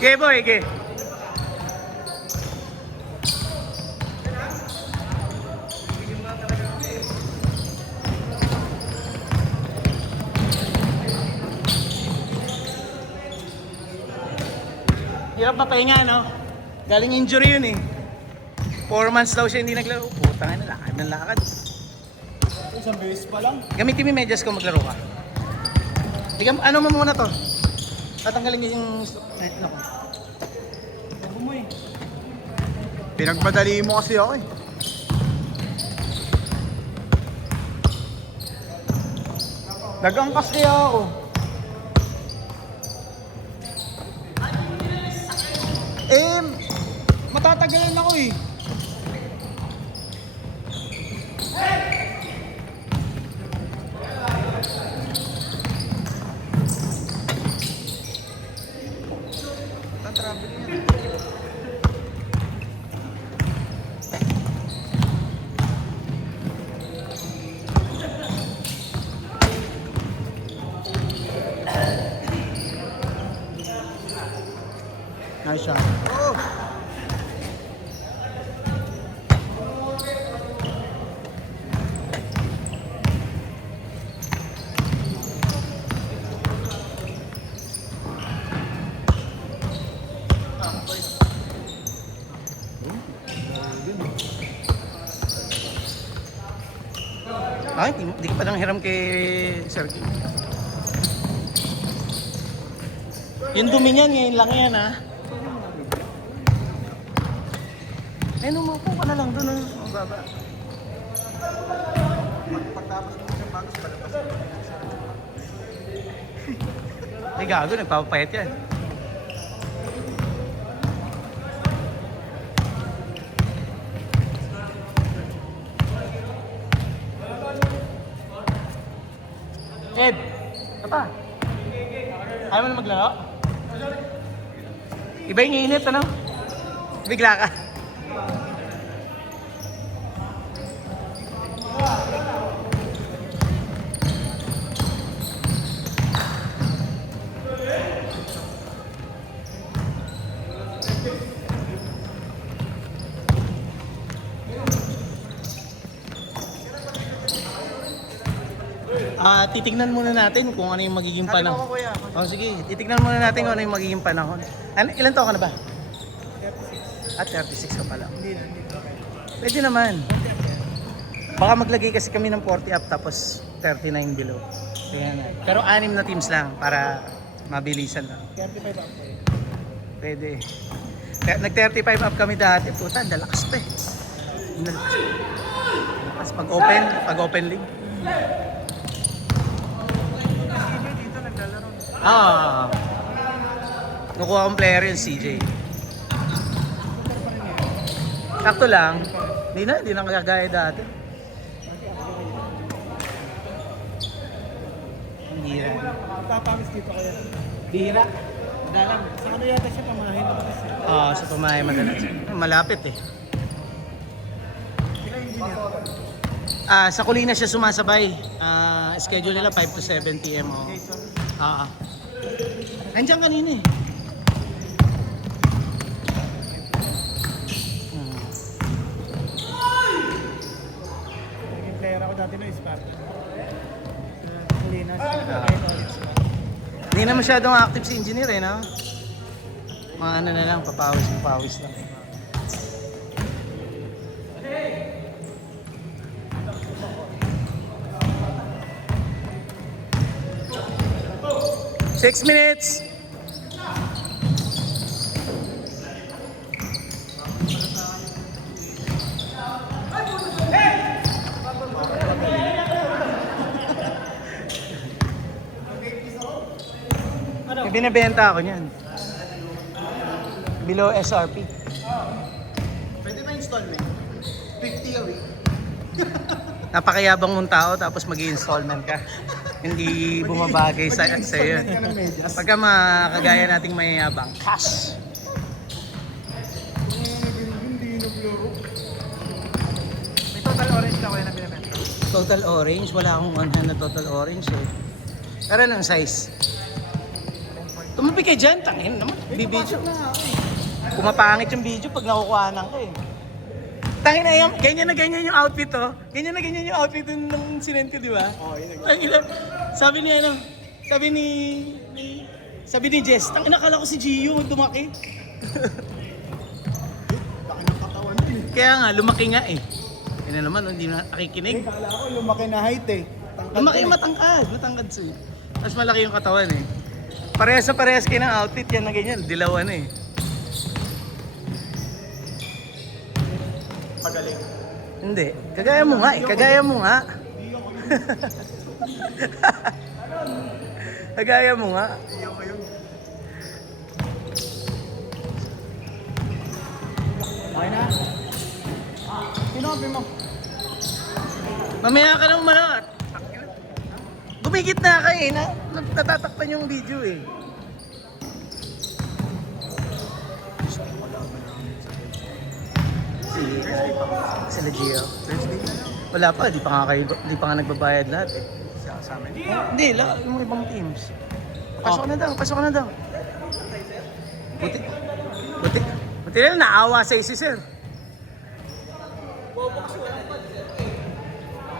Okay, boy, okay. Hirap mapahinga, no? Galing injury yun eh. 4 months daw siya hindi naglaro. Putang ina, lakad ng lakad. Isang beses pa lang. Gamitin mo yung medyas ko maglaro ka. Tigam, ano mo muna to? Tatanggalin niyo yung... Ano ko? Ano mo eh. Pinagmadali mo kasi ako eh. Nag-angkas kaya ako. Eh, matatagalan ako eh. Tatravel yan. Nice shot. Oh! Ay, di ka pa nang hiram kay Sergio. Yung dumi niyan, ngayon lang yan ha. Eh, umupo ka na lang doon. Ang baba. Pagtapos mo siyang bagus, palabas. Ay, gago, nagpapapayat yan. Ed, ano pa? Ayaw mo na maglaro? Iba yung init, ano? Bigla ka. Titignan muna natin kung ano yung magiging panahon. Oh, sige, titignan muna natin kung ano yung magiging panahon. Ano, ilan taon ka na ba? 36. 36 ka pa lang. Hindi. Pwede naman. Baka maglagay kasi kami ng 40 up tapos 39 below. Kaya na. Pero 6 na teams lang para mabilisan lang. 35 ako. Pwede. Nag-35 up kami dati. Puta, dalakas pa eh. Dalakas. Pag-open league. Dito naglalaro. Nakuha kong player yung CJ. Sakto lang. Hindi na kagaya dati. Hindi na. Papamis dito kaya. Bihira. Madalang. Sa ano yata siya pamahin naman kasi. Sa pamahay madalas. Malapit eh. Sila engineer. Sa Colina siya sumasabay. Schedule nila 5 to 7 p.m. Oh. Jason. Andiyan kanina eh. Naging player ako dati na Spartan. Sa Kulinas. Hindi na masyadong active si engineer eh, no? Mga ano na lang, papawis lang. Six minutes. Binibenta ako niyan. Below SRP. Pwede ba installment? 50 a week. Napakayabang mong tao tapos mag-i-installment ka. Hindi bumabagay sa iyo. Pagka makagaya nating mayayabang, cash. Hindi naglaro. May total orange na kayo na binibenta. Total orange, wala akong on hand na total orange eh. Pero anong size? Tumabi kay dyan, tangin naman. Bibidyo. Pasok na nga ako eh. Pumapangit yung video pag nakukuhanan ko eh. Tangin na yung, ganyan yung outfit oh. Ganyan na ganyan yung outfit nung sinend ko, di ba? Oo, yun. Tangin na, sabi ni ano, sabi ni Jess, tangin na, kala ko si Gio, dumaki. Laki ng katawan din eh. Kaya nga, lumaki nga eh. Kaya na naman, hindi na nakikinig. Kala ko lumaki na height eh. Lumaki, matangkad siya. Mas malaki yung katawan eh. Parehas kayo ng outfit yan na ganyan, dilawan eh. Magaling. Hindi, kagaya mo nga eh, kagaya mo nga. Kagaya mo nga. Hindi ako yun. Okay na? Sinobi mo? Mamaya ka nang malawat. Gumigit na ka eh, natatakpan yung video eh. Sila Gio. Wala pa, di pa nga nagbabayad lahat eh. Sa amin. Hindi, yung ibang teams. Pasok na daw. Buti na naawa sa si sir.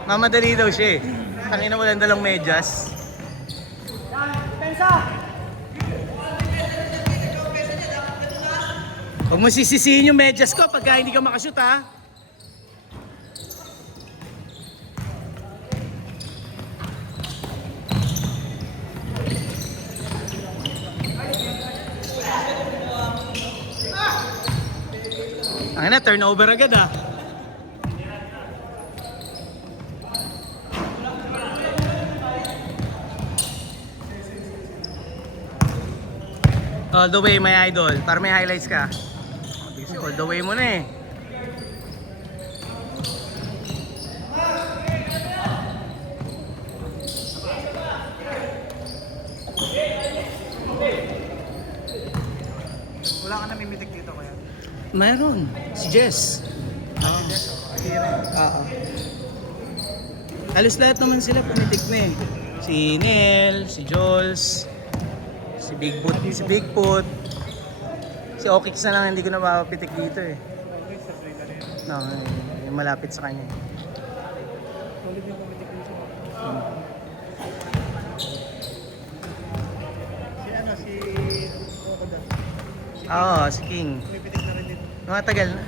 Mamadali daw siya eh. Tangina walang dalang medyas. Huwag mo sisisihin yung medyas ko pagka hindi ka makashoot ha. Ang na, turnover agad ah. All the way, my idol. Para may highlights ka. All the way mo na eh. Wala ka namimitik dito kaya? Meron. Si Jess. Oo. Halos lahat naman sila pumitik na eh. Si Nel, si Jules, si Bigfoot. Si Okix na lang hindi ko na mapapitik dito eh. No, yung malapit sa kanya. Solid yung pumitik dito. Si Okoda. Oo, si King. Pumipitik na rin dito. Mga tagal na.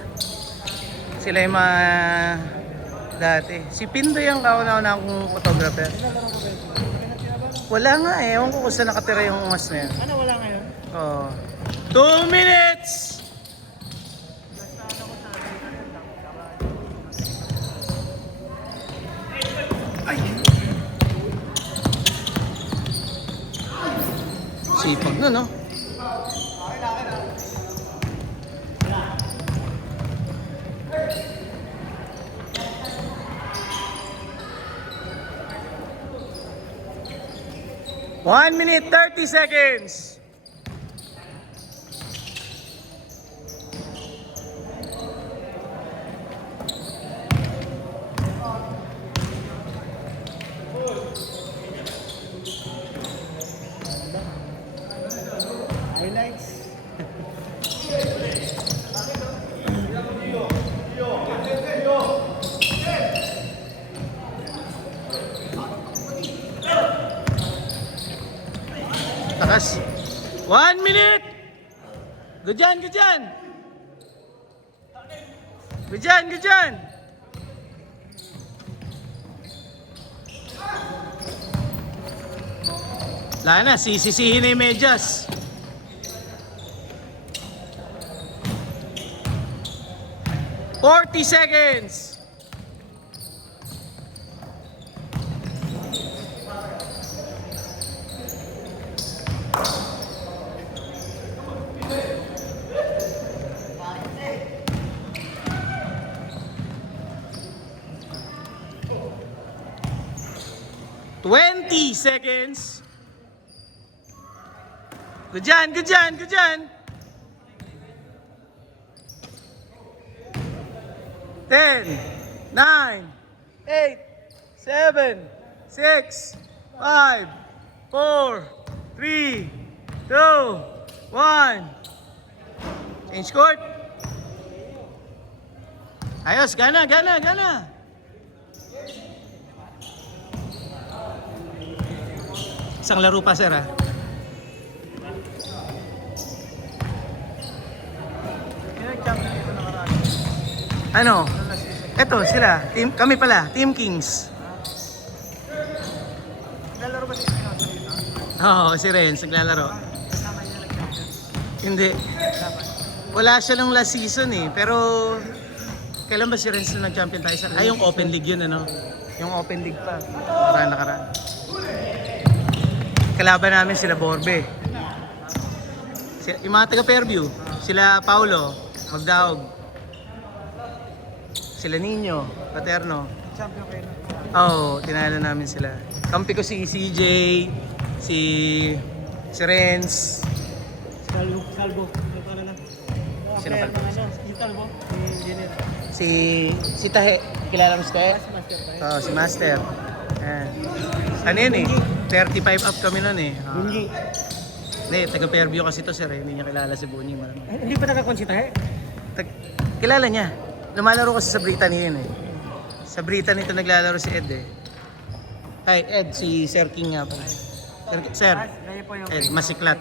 Sila yung mga dati. Si Pindoy ang kauna-una akong photographer. Wala nga eh. Ewan ko kung saan nakatira yung ungas na yan. Ano wala ngayon? Oo. 2 minutes! Sipag na, no? One minute, 30 seconds. Highlights. Takas. 1 minute! Good dyan, good dyan! Good dyan, good dyan! Wala na, sisisihin na yung medyas. $40. $20. Good dyan, good dyan, good dyan. 10, 9, 8, 7, 6, 5, 4, 3, 2, 1. Change court. Ayos, gana. Isang laro pa, sir, ha? Kaya nag-champion ito nakaraan. Ano? Eto, sila. Kami pala, Team Kings. Naglalaro ba si Espinosa dito? Oo, si Renz, naglalaro. Kasama niya nag-champion. Hindi. Wala siya nung last season eh. Pero, kailan ba si Renz na nag-champion tayo? Ay, yung Open League yun, ano? Yung Open League pa. Nakaraan. Kalaban namin sila Borbe. Yung mga taga Fairview. Sila Paulo, Magdaog. Sila Nino, Paterno. Champion kayo na. Oo, tinalo namin sila. Kampi ko si CJ, si Renz. Salvo. Ito pala na. Sino Salvo? Si Salvo. Si Engineer. Si Tahe. Kilala mo si Tahe? Master tayo. Oo, si Master. Ayan. Ano yun eh? 35 up kami nun eh. Bungi. Hindi, taga Fairview kasi to sir eh. Hindi niya kilala si Bunyi. Hindi pa nagkakonsita eh? Kilala niya. Lumalaro kasi sa Brittany yun eh. Sa Brittany ito naglalaro si Ed eh. Hi, Ed, si Sir King nga po. Sir, Kaya po yung Ed, masiklat.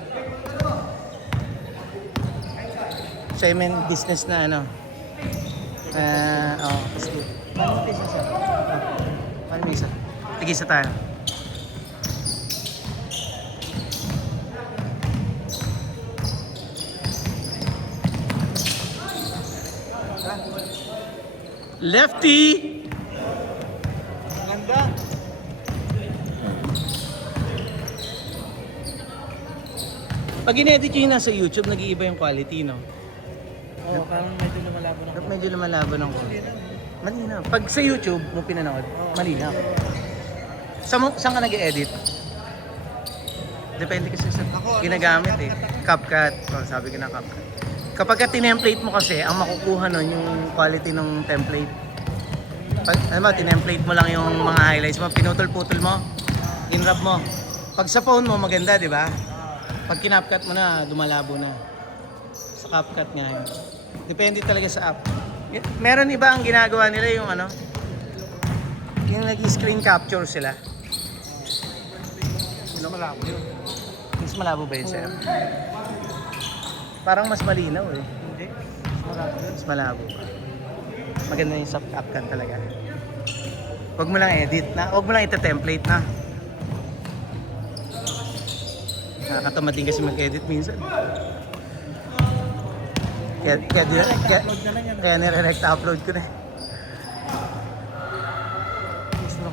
Siya yung may business na ano. Kasi... Paano may isa? Tigisa tayo. Lefty! Ganda. Pag in-edit yung nasa YouTube, nag-iiba yung quality, no? Oo, parang medyo lumalabo na. Medyo lumalabo ng konti. Malinaw. Pag sa YouTube mo pinanood, malinaw. Saan ka nag-edit? Depende kasi sa ginagamit eh. CapCut. Oh, sabi ko na CapCut. Kapag ka tinemplate mo kasi, ang makukuha nun yung quality ng template. Pag, ano ba, tinemplate mo lang yung mga highlights mo, pinutol-putol mo, in-rub mo. Pag sa phone mo, maganda, di ba? Pag kinapcut mo na, dumalabo na. Sa CapCut nga yun. Depende talaga sa app. Meron iba ang ginagawa nila yung ano, yung nag-screen capture sila. Mas malabo yun. Mas malabo ba yun sa'yo? Parang mas malinaw eh. Hindi. Mas malabo yun. Mas malabo. Maganda yung sa CapCut talaga. Huwag mo lang edit na. Huwag mo lang ita-template na. Nakakatamad din kasi mag-edit minsan. Kaya nire-rect upload ko na.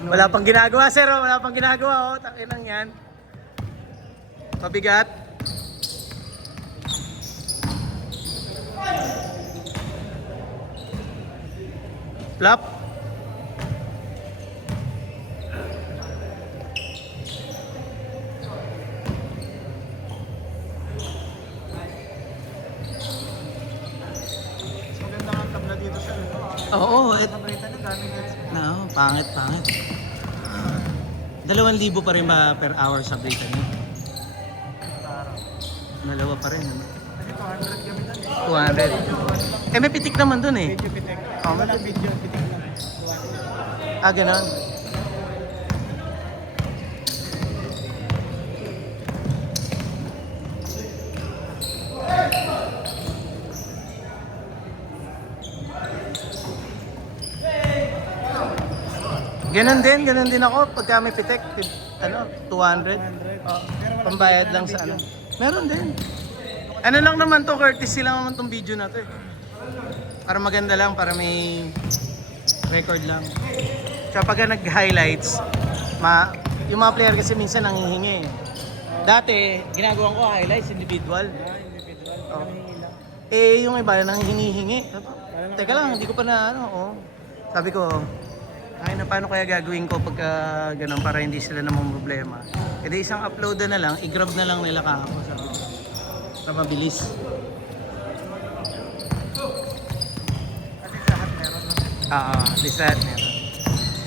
Wala pang ginagawa sir, oh. Wala pang ginagawa oh. Takin lang yan. Pabigat. Flop. Maganda nga ang tabla dito sa Oo, Paborito na daming gets. no, pangit. 2,000 pa rin ba per hour sa Brittany? Dalawa pa rin. Ano? Kasi 200 kami doon 200. eh. Eh, may pitik naman dun eh. Video pitik. Oh, Wala video pitik lang. Ganon. Ganon din ako pagka may pitik, 200. 200. Pero wala Pambayad video lang na sa video. ano. Meron din. Ano lang naman to, courtesy lang naman tong video na to eh. Para maganda lang, para may record lang. Tsaka pagka nag-highlights, yung mga player kasi minsan nangihingi eh. Dati, ginagawa ko highlights individual. Individual. Oh. Kami lang. Eh, yung iba nangihingi. Teka lang, hindi ko pa na ano. Oh. Sabi ko, ay na paano kaya gagawin ko pagka ganun para hindi sila namang problema. E di isang upload na lang, i-grab na lang nila ka ako. Sabi ko, para mabilis. At least lahat meron lang. At least that meron.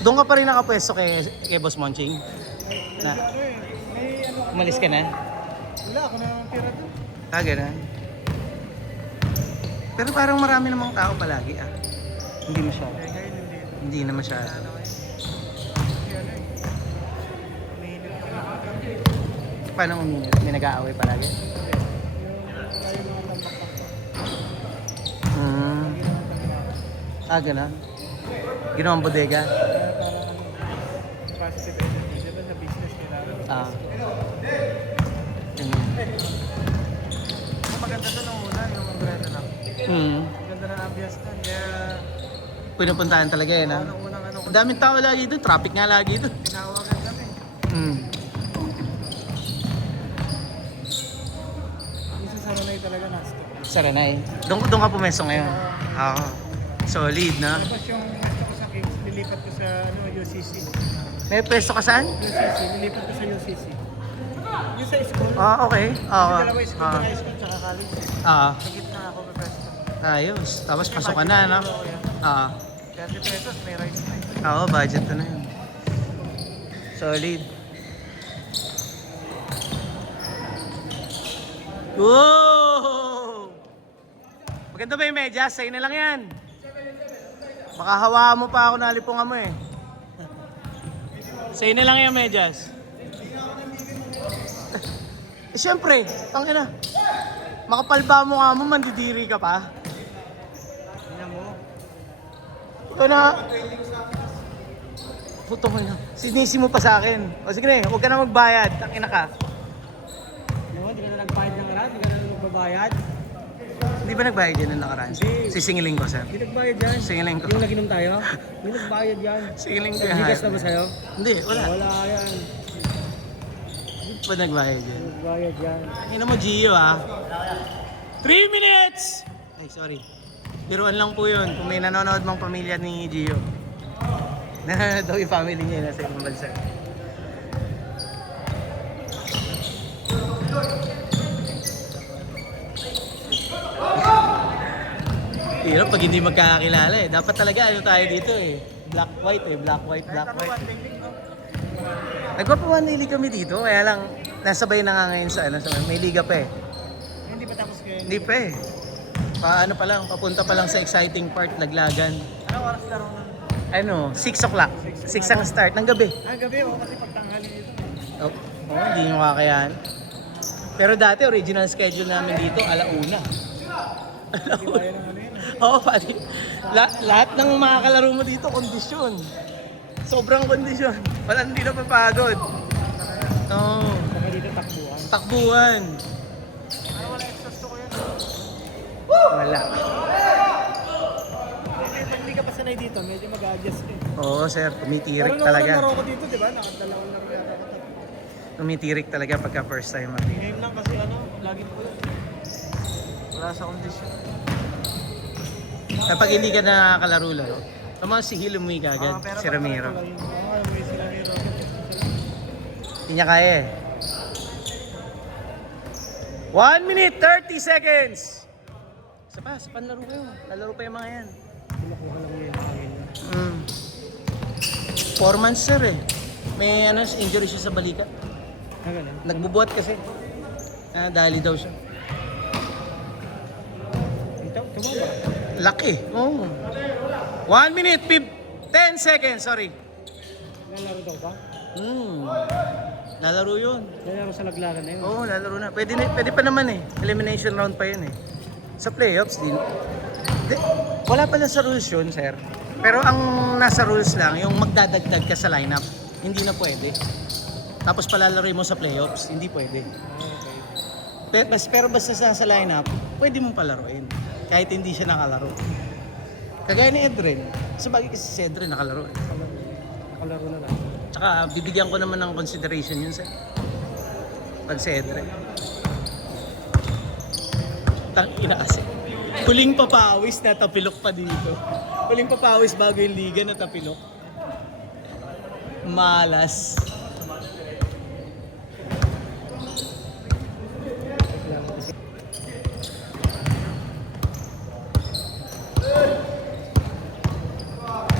Doon ka pa rin nakapwesto kay Boss Monching? Na, Ano eh, may ano, umalis ka na? wala ako na Ah, ganun. Pero parang marami namang tao palagi ah. Hindi masyado. Kaya ngayon hindi. Hindi na masyado. Ano kayo? Kasi ano eh. Umiinit ka na mga kami. Paano uminit? May nag-aaway palagi? Yung tayo mga tambak-tambak. Hmm. Lagi naman tambak. Ah, ganun. Ginawang bodega? Kaya parang positive energy. Diba sa business kailangan? Ah. Ang maganda doon nung una, yung Umbrella lang. Hmm. Ang ganda ng ambience doon. Kaya Pinupuntahan talaga eh, na? unang unang ano ko, Ang daming tao lagi doon. Traffic nga lagi doon. tinawagan kami. Hmm. Isa sa Ronay talaga nasto. Sa Renay. Doon ka pumeso ngayon? Oo. Solid, na? Tapos yung gusto ko sa Kings, lilipat ko sa ano, UCC. May pwesto ka saan? UCC, lilipat ko sa UCC. Yung sa school. Ah, okay. Oo. Yung dalawa school, Ah. high school, tsaka college. Ah. Sa gitna ako pwesto. Ayos. Tapos pasok ka na, no? Ah. 30 pesos, may rice na eh. Oo, budget na yun. Solid. Wow! Maganda ba yung medyas? Sa'yo na lang yan. Baka hawaan mo pa ako, nalipungan mo eh. Sa'yo na lang yung medyas. Eh, syempre, tangina. Makapalba mo nga mo, mandidiri ka pa. Tingnan mo. Ito na. Puto ko na. Sinisi mo pa sa akin. O sige na, huwag ka na magbayad. Tangina ka. Ano, di ka na nagbayad ng karat? Di ka na magbabayad? Hindi ba nagbayad yan ng nakaraan? Hindi. Sisingiling ko, sir. Hindi nagbayad yan. Singiling ko. Yung naginom tayo? Hindi nagbayad yan. Singiling ko Nagbigas na ba sa'yo? Hindi, wala. Wala yan. Hindi pa nagbayad yan. Nagbayad yan. Ina mo, Gio, ha? 3 minutes! Ay, sorry. Biruan lang po yun. Kung may nanonood mong pamilya ni Gio. Nanonood daw yung family niya nasa ibang bansa. Hirap pag hindi magkakakilala eh. Dapat talaga ano tayo dito eh. Black, white eh. Black, white, black, white. Nagpapawan na kami dito. Kaya lang, nasabay na nga ngayon sa ano. May liga pa eh. Hindi pa tapos kayo? Hindi pa eh. Paano pa lang, papunta pa lang sa exciting part, Laglagan. Anong oras laro nun? Ano, 6 o'clock. 6 ang start ng gabi. Ah, gabi oh, kasi pagtanghali dito. Oh, hindi nyo kakayahan. Pero dati, original schedule namin dito, alauna. Hindi kaya ng ano yun. Oo, pati. Lahat ng mga kalaro mo dito, kondisyon. Sobrang kondisyon. Wala, hindi na papagod. Oo. Saka dito takbuhan. Takbuhan. Ano wala exhaust ko yun? Wala. Pag hindi ka pa sanay dito, medyo mag-adjust ka eh. Oo, sir. Tumitirik Pero talaga. nung laro ko dito, di ba? Nakadalawang laro yata ako. Tumitirik talaga pagka first time mag Game lang kasi ano, lagi po yun. Wala sa kondisyon. Kapag hindi ka nakakalaro-laro, tama si Hilo mo agad, pero si Ramiro. may si Ramiro. Hindi niya kaya eh. 1 minute, 30 seconds! Isa pa laro kayo. Lalaro pa yung mga yan. Kumukuha lang yun. Hangin. 4 months sir eh. May ano, injury siya sa balikat. Ah, ganun. Nagbubuhat kasi. Dali daw siya. Ito ba? Laki. Oh. 1 minute, 10 seconds, sorry. Lalaro daw ba? Lalaro yun. Lalaro sa Laglagan na yun. Oo, lalaro na. Pwede pa naman eh. Elimination round pa yun eh. Sa playoffs din. Wala pala sa rules yun, sir. Pero ang nasa rules lang, yung magdadagdag ka sa lineup, hindi na pwede. Tapos palalaroin mo sa playoffs, hindi pwede. Okay. Pero basta sa lineup, pwede mong palaruin. Kahit hindi siya nakalaro. Kagaya ni Edren. Sabagay kasi si Edren nakalaro eh. Nakalaro na lang. Tsaka bibigyan ko naman ng consideration yun sir. Pag si Edren. Tangina kasi. Huling papawis na tapilok pa dito. Huling papawis bago yung liga na tapilok. Malas.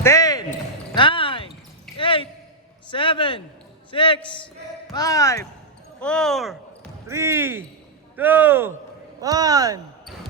Ten, 9, 8, 7, 6, 5, 4, 3, 2, yan?